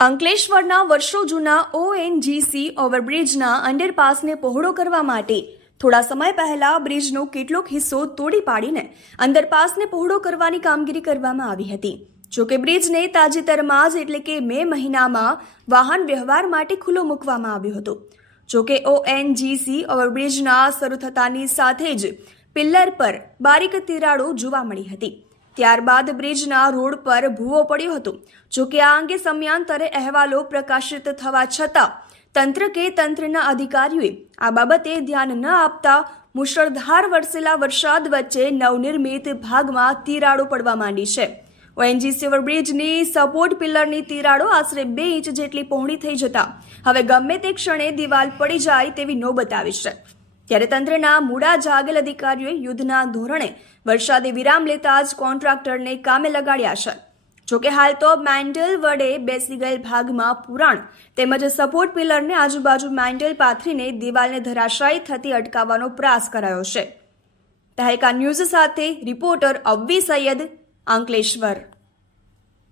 અંકલેશ્વરના વર્ષો જૂના ઓએનજીસી ઓવરબ્રિજના અંડરપાસને પહોળો કરવા માટે થોડા સમય પહેલા બ્રિજનો કેટલોક હિસ્સો તોડી પાડીને અંડરપાસને પહોળો કરવાની કામગીરી કરવામાં આવી હતી. જોકે બ્રિજને તાજેતરમાં જ એટલે કે મે મહિનામાં વાહન વ્યવહાર માટે ખુલ્લો મૂકવામાં આવ્યો હતો. જોકે ઓએનજીસી ઓવરબ્રિજના શરૂ થતાની સાથે જ પિલ્લર પર બારીક તિરાડો જોવા મળી હતી. ત્યારબાદ બ્રિજના રોડ પર ભૂવો પડ્યો હતો. જોકે આ અંગે સમયાંતરે અહેવાલો પ્રકાશિત થવા છતાં તંત્ર કે તંત્રના અધિકારીઓએ આ બાબતે ધ્યાન ન આપતા મુશળધાર વરસેલા વરસાદ વચ્ચે નવનિર્મિત ભાગમાં તિરાડો પડવા માંડી છે. ઓએનજીસી ઓવરબ્રિજની સપોર્ટ પિલ્લરની તિરાડો આશરે બે ઇંચ જેટલી પહોળી થઈ જતા. હવે ગમે તે ક્ષણે દિવાલ પડી જાય તેવી નોબત આવી છે. ત્યારે તંત્રના મૂળા જાગેલ અધિકારીઓએ યુદ્ધના ધોરણે વરસાદે વિરામ લેતા જ કોન્ટ્રાક્ટરને કામે લગાડ્યા છે. જોકે હાલ તો મેન્ડલ વડે બેસી ગયેલ ભાગમાં પુરાણ તેમજ સપોર્ટ પિલરને આજુબાજુ મેન્ડલ પાથરીને દિવાલને ધરાશાયી થતી અટકાવવાનો પ્રયાસ કરાયો છે. તહેલકા ન્યૂઝ સાથે રિપોર્ટર અવ્વી સૈયદ અંકલેશ્વર.